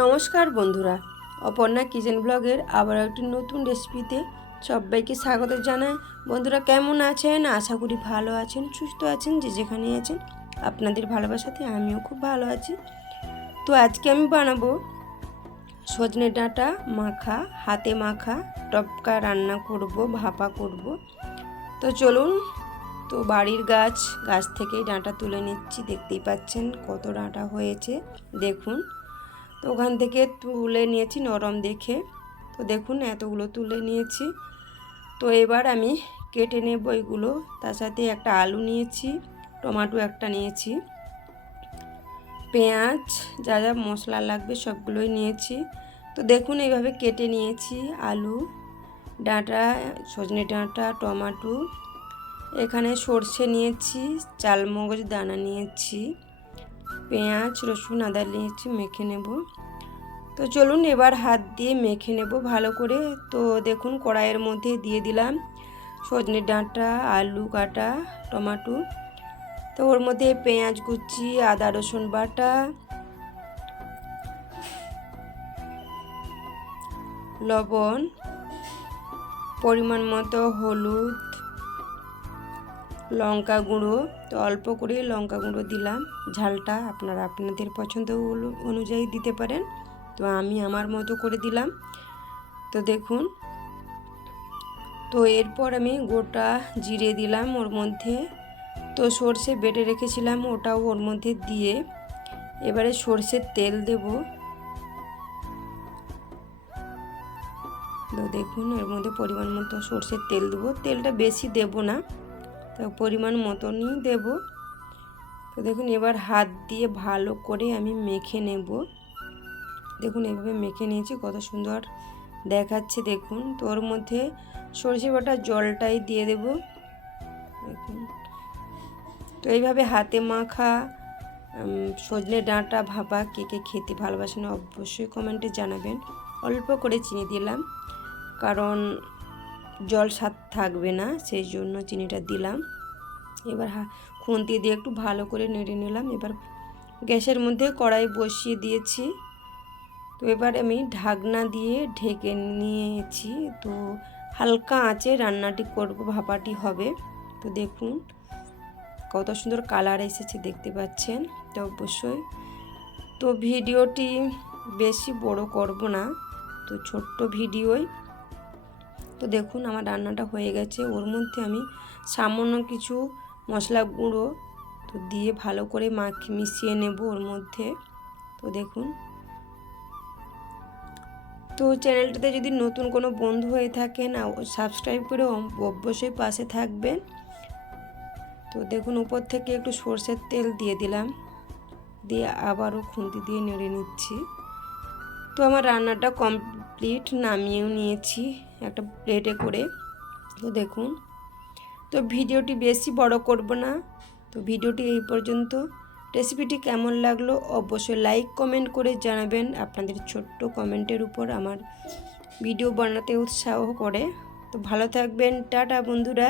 নমস্কার বন্ধুরা, অপর্ণা কিচেন ব্লগের আবার একটি নতুন রেসিপিতে সবাইকে স্বাগত জানাই। বন্ধুরা কেমন আছেন? আশা করি ভালো আছেন, সুস্থ আছেন, যে যেখানে আছেন। আপনাদের ভালোবাসাতে আমিও খুব ভালো আছি। তো আজকে আমি বানাবো সজনে ডাঁটা মাখা, হাতে মাখা টপকা রান্না করব, ভাপা করব। তো চলুন, তো বাড়ির গাছ থেকেই ডাঁটা তুলে নিচ্ছি। দেখতেই পাচ্ছেন কত ডাঁটা হয়েছে, দেখুন। তো ওখান থেকে তুলে নিয়েছি নরম দেখে। তো দেখুন এতগুলো তুলে নিয়েছি। তো এবার আমি কেটে নেব এগুলো। তার সাথে একটা আলু নিয়েছি, টমেটো একটা নিয়েছি, পেঁয়াজ, যা যা মশলা লাগবে সবগুলোই নিয়েছি। তো দেখুন এইভাবে কেটে নিয়েছি আলু, ডাঁটা, সজনে ডাঁটা, টমেটো। এখানে সর্ষে নিয়েছি, চালমগজ দানা নিয়েছি, পেঁয়াজ, রসুন, আদা নিয়েছি, মেখে নেব। তো চলুন এবার হাত দিয়ে মেখে নেব ভালো করে। তো দেখুন কড়াইয়ের মধ্যে দিয়ে দিলাম সজনে ডাঁটা, আলু কাটা, টমেটো। তো ওর মধ্যে পেঁয়াজ কুচি, আদা রসুন বাটা, লবণ, পরিমাণ মতো হলুদ, লঙ্কা গুঁড়ো। তো অল্প করে লঙ্কা গুঁড়ো দিলাম, ঝালটা আপনারা আপনাদের পছন্দ অনুযায়ী দিতে পারেন। তো আমি আমার মতো করে দিলাম। তো দেখুন, তো এরপর আমি গোটা জিরে দিলাম ওর মধ্যে। তো সর্ষে বেটে রেখেছিলাম ওটাও ওর মধ্যে দিয়ে এবারে সর্ষের তেল দেব। তো দেখুন এর মধ্যে পরিমাণ মতো সর্ষের তেল দেবো। তেলটা বেশি দেব না, তো পরিমাণ মতনই দেব। তো দেখুন এবার হাত দিয়ে ভালো করে আমি মেখে নেব। দেখুন এইভাবে মেখে নিয়েছি, কত সুন্দর দেখাচ্ছে দেখুন। তো ওর মধ্যে সর্ষে বাটা জলটাই দিয়ে দেব। দেখুন, তো এইভাবে হাতে মাখা সজনে ডাঁটা ভাপা কে কে খেতে ভালোবাসেন অবশ্যই কমেন্টে জানাবেন। অল্প করে চিনি দিলাম, কারণ জল স্বাদ থাকবে না, সেই জন্য চিনিটা দিলাম। এবার খুন্তি দিয়ে একটু ভালো করে নেড়ে নিলাম। এবার গ্যাসের মধ্যে কড়াই বসিয়ে দিয়েছি। তো এবার আমি ঢাকনা দিয়ে ঢেকে নিয়েছি। তো হালকা আঁচে রান্নাটি করব, ভাপাটি হবে। তো দেখুন কত সুন্দর কালার এসেছে, দেখতে পাচ্ছেন। তো অবশ্যই, তো ভিডিওটি বেশি বড় করব না, তো ছোট্ট ভিডিওই। তো দেখুন আমার রান্নাটা হয়ে গেছে। ওর মধ্যে আমি সামান্য কিছু মশলা গুঁড়ো তো দিয়ে ভালো করে মিশিয়ে নেব ওর মধ্যে। তো দেখুন, তো চ্যানেলটাতে যদি নতুন কোনো বন্ধু হয়ে থাকেন সাবস্ক্রাইব করে অবশ্যই পাশে থাকবেন। তো দেখুন উপর থেকে একটু সরষের তেল দিয়ে দিলাম, দিয়ে আবারও খুন্তি দিয়ে নেড়ে নিচ্ছি। তো আমার রান্নাটা কমপ্লিট, নামিয়েও নিয়েছি একটা প্লেটে করে। তো দেখুন, তো ভিডিওটি বেশি বড় করব না, তো ভিডিওটি এই পর্যন্ত। রেসিপিটি কেমন লাগলো অবশ্যই লাইক কমেন্ট করে জানাবেন। আপনাদের ছোট্ট কমেন্টের উপর আমার ভিডিও বানাতে উৎসাহ করে। তো ভালো থাকবেন, টাটা বন্ধুরা।